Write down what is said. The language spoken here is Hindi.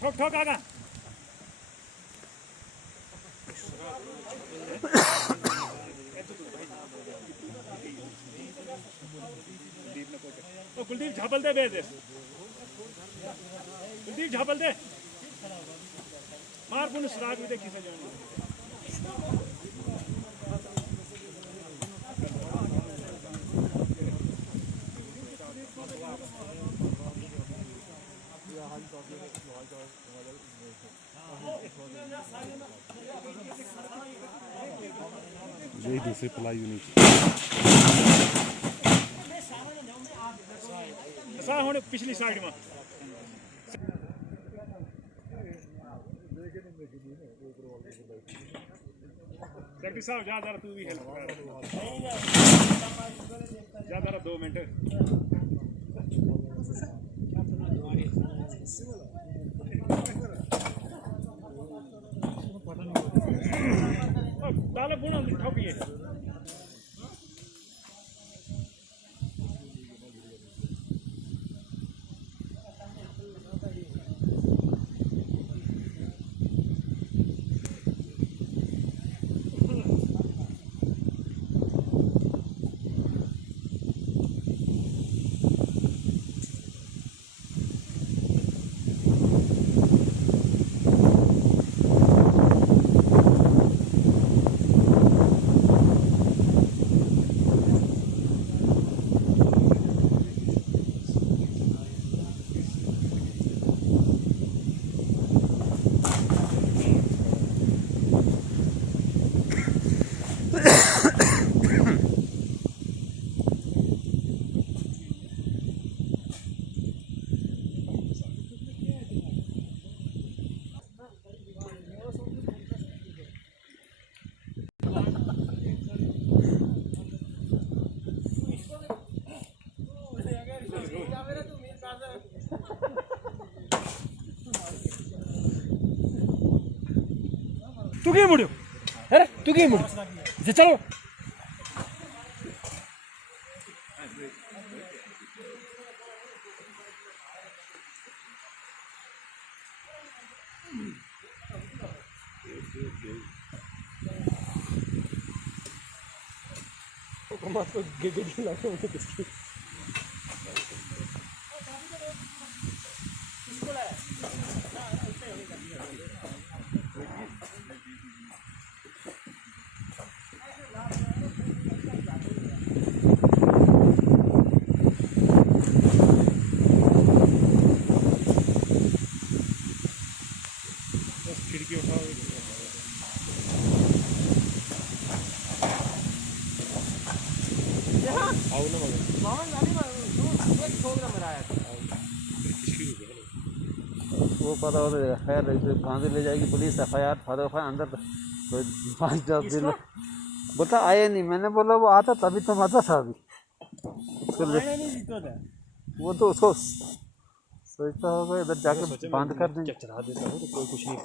ठोक ठोक आगा तो कुलदीप झापल दे बेदे कुलदीप झापल दे मार पुन सुराग भी देखी सजाने यही दूसरी प्लाई यूनिट ऐसा होने पिछली साइड में सेक्रेटरी साहब जा जरा तू भी हेल्प कर जा जरा 2 मिनट ताले बुना ठोकिए तू क्यों मुड़ो अरे तू क्यों मुड़ो जे चलो तो गिगड़ी लगा मुझे किसकी खिड़की उठाओ आओ ना वो पता हो तो खैर कहाँ से ले जाएगी पुलिस FIR फदोफा अंदर तो 5-10 दिन बोलता आए नहीं मैंने बोला वो आता तभी तो मजा था अभी वो तो उसको सोचता होगा इधर जाके बंद कर देंगे चढ़ा देता हूँ तो कोई कुछ नहीं